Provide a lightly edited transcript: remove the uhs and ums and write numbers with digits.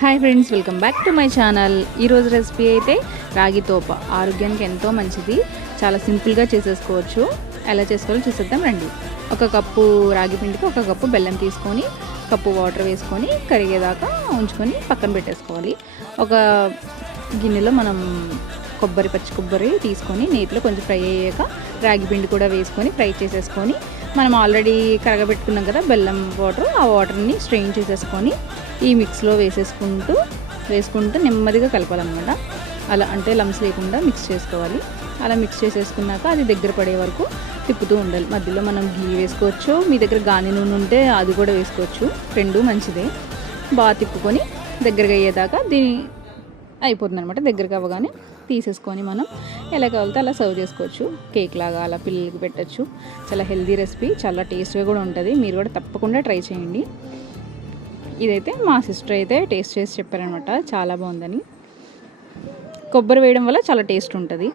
Hi friends, welcome back to my channel. ఈరోజు recipe అయితే రాగి తోప. ఆరోగ్యానికి ఎంతో మంచిది. చాలా సింపుల్గా చేసేసుకోవచ్చు. ఎలా చేసుకోవాలో చూసేద్దాం రండి. ఒక కప్పు రాగి పిండికి ఒక కప్పు బెల్లం తీసుకొని కప్పు వాటర్ వేసుకొని కరిగేదాకా ఉంచుకొని పక్కన పెట్టేసుకోవాలి. ఒక గిన్నెలో మనం పచ్చి కొబ్బరి తీసుకొని నేతిలో కొంచెం ఫ్రై అయ్యాక రాగి పిండి కూడా వేసుకొని ఫ్రై చేసేసుకొని మనం ఆల్రెడీ కరగబెట్టుకున్నాం కదా బెల్లం వాటర్, ఆ వాటర్ని స్ట్రెయిన్ చేసేసుకొని ఈ మిక్స్లో వేసుకుంటూ నెమ్మదిగా కలపాలన్నమాట. అలా అంటే లంప్స్ లేకుండా మిక్స్ చేసుకోవాలి. అలా మిక్స్ చేసేసుకున్నాక అది దగ్గర పడే వరకు తిప్పుతూ ఉండాలి. మధ్యలో మనం గీ వేసుకోవచ్చు, మీ దగ్గర గాని నూనె ఉంటే అది కూడా వేసుకోవచ్చు. రెండు మంచిదే. బాగా తిప్పుకొని దగ్గరగా అయ్యేదాకా దీని అయిపోతుంది అనమాట. దగ్గరకు అవ్వగానే తీసేసుకొని మనం ఎలా కావాలితే అలా సర్వ్ చేసుకోవచ్చు. కేక్ లాగా అలా పిల్లలకి పెట్టచ్చు. చాలా హెల్దీ రెసిపీ, చాలా టేస్ట్గా కూడా ఉంటుంది. మీరు కూడా తప్పకుండా ట్రై చేయండి. ఇదైతే మా సిస్టర్ అయితే టేస్ట్ చేసి చెప్పారనమాట, చాలా బాగుందని. కొబ్బరి వేయడం వల్ల చాలా టేస్ట్ ఉంటుంది.